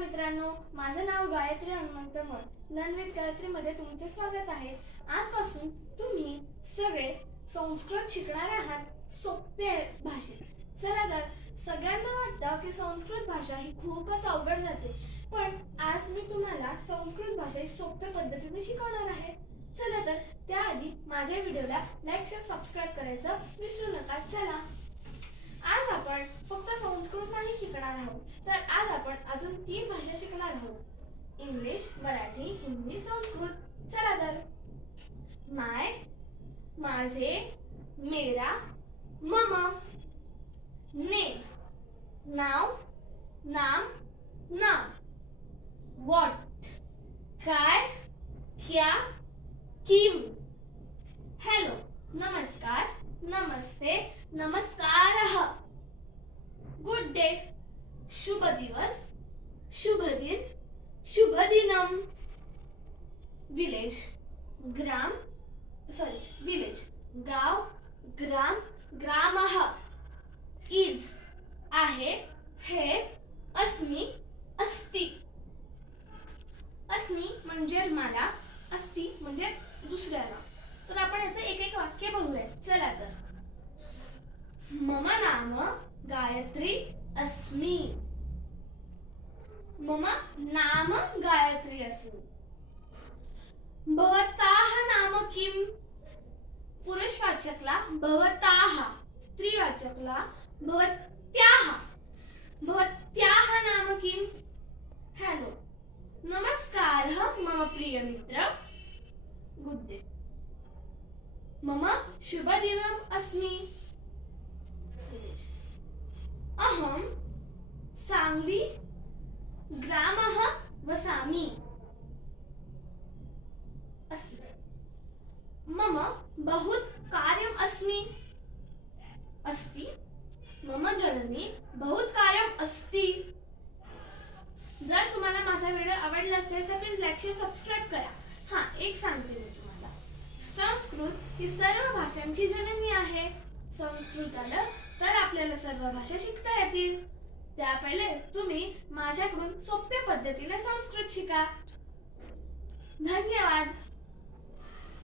मित्रांनो, माझं नाव गायत्री हनुमंत मड। लर्न विथ गायत्री मध्ये तुमचे स्वागत आहे। आजपासून तुम्ही सगळे संस्कृत शिकणार आहात सोप्या भाषेत। चला तर, सगळ्यांना वाटतं की संस्कृत भाषा ही खूपच अवघड जाते, पण आज मी तुम्हाला संस्कृत भाषा ही सोप्या पद्धतीने शिकवणार आहे। चला तर, त्याआधी माझ्या व्हिडिओला लाईक शेअर सबस्क्राइब करायचं विसरू नका। चला, आज आपण फक्त संस्कृत नाही शिकणार आहोत, तर आज आपण अजून 3 भाषा शिकणार आहोत, इंग्लिश, मराठी, हिंदी, संस्कृत। चला तर, माय, माझे, मेरा, मम, नेम, नाव, नाम, नाम, व्हॉट, काय, क्या, किम, हेलो, नमस्कार, नमस्ते, नमस्कारः, गुड डे, शुभ दिवस, शुभ दिन, शुभ दिनम, विलेज, विलेज, गाव, ग्राम, ग्रामः, इज, आहे, हे, अस्मि, अस्ति। अस्मि म्हणजे मला, अस्ति म्हणजे दुसऱ्याला। तर आपण याचं एक एक वाक्य बघूया। चला तर, मम नाम गायत्री अस्मि। मम नाम गायत्री अस्मि। भवताः नाम किम? पुरुषवाचकला भवताः, स्त्रीवाचकला भवत्याः। भवत्याः नाम किम? हेलो, नमस्कारः मम प्रिय मित्र, गुड डे, मम शुभदिनम् अस्मि। अहं सांगली ग्रामः वसामि। मम बहुत कार्यम् अस्ति। मम जननी बहुत कार्यम् अस्ति। जर तुम्हाला माझा व्हिडिओ आवडला असेल तर प्लीज लाईक शेअर सबस्क्राइब करा। हां, एक सांगते मी तुम्हाला, संस्कृत ही सर्व भाषांची जननी आहे। संस्कृत आलं तर आपल्याला सर्व भाषा शिकता येतील। त्या पहिले तुम्ही माझ्याकडून सोप्या पद्धतीने संस्कृत शिका। धन्यवाद।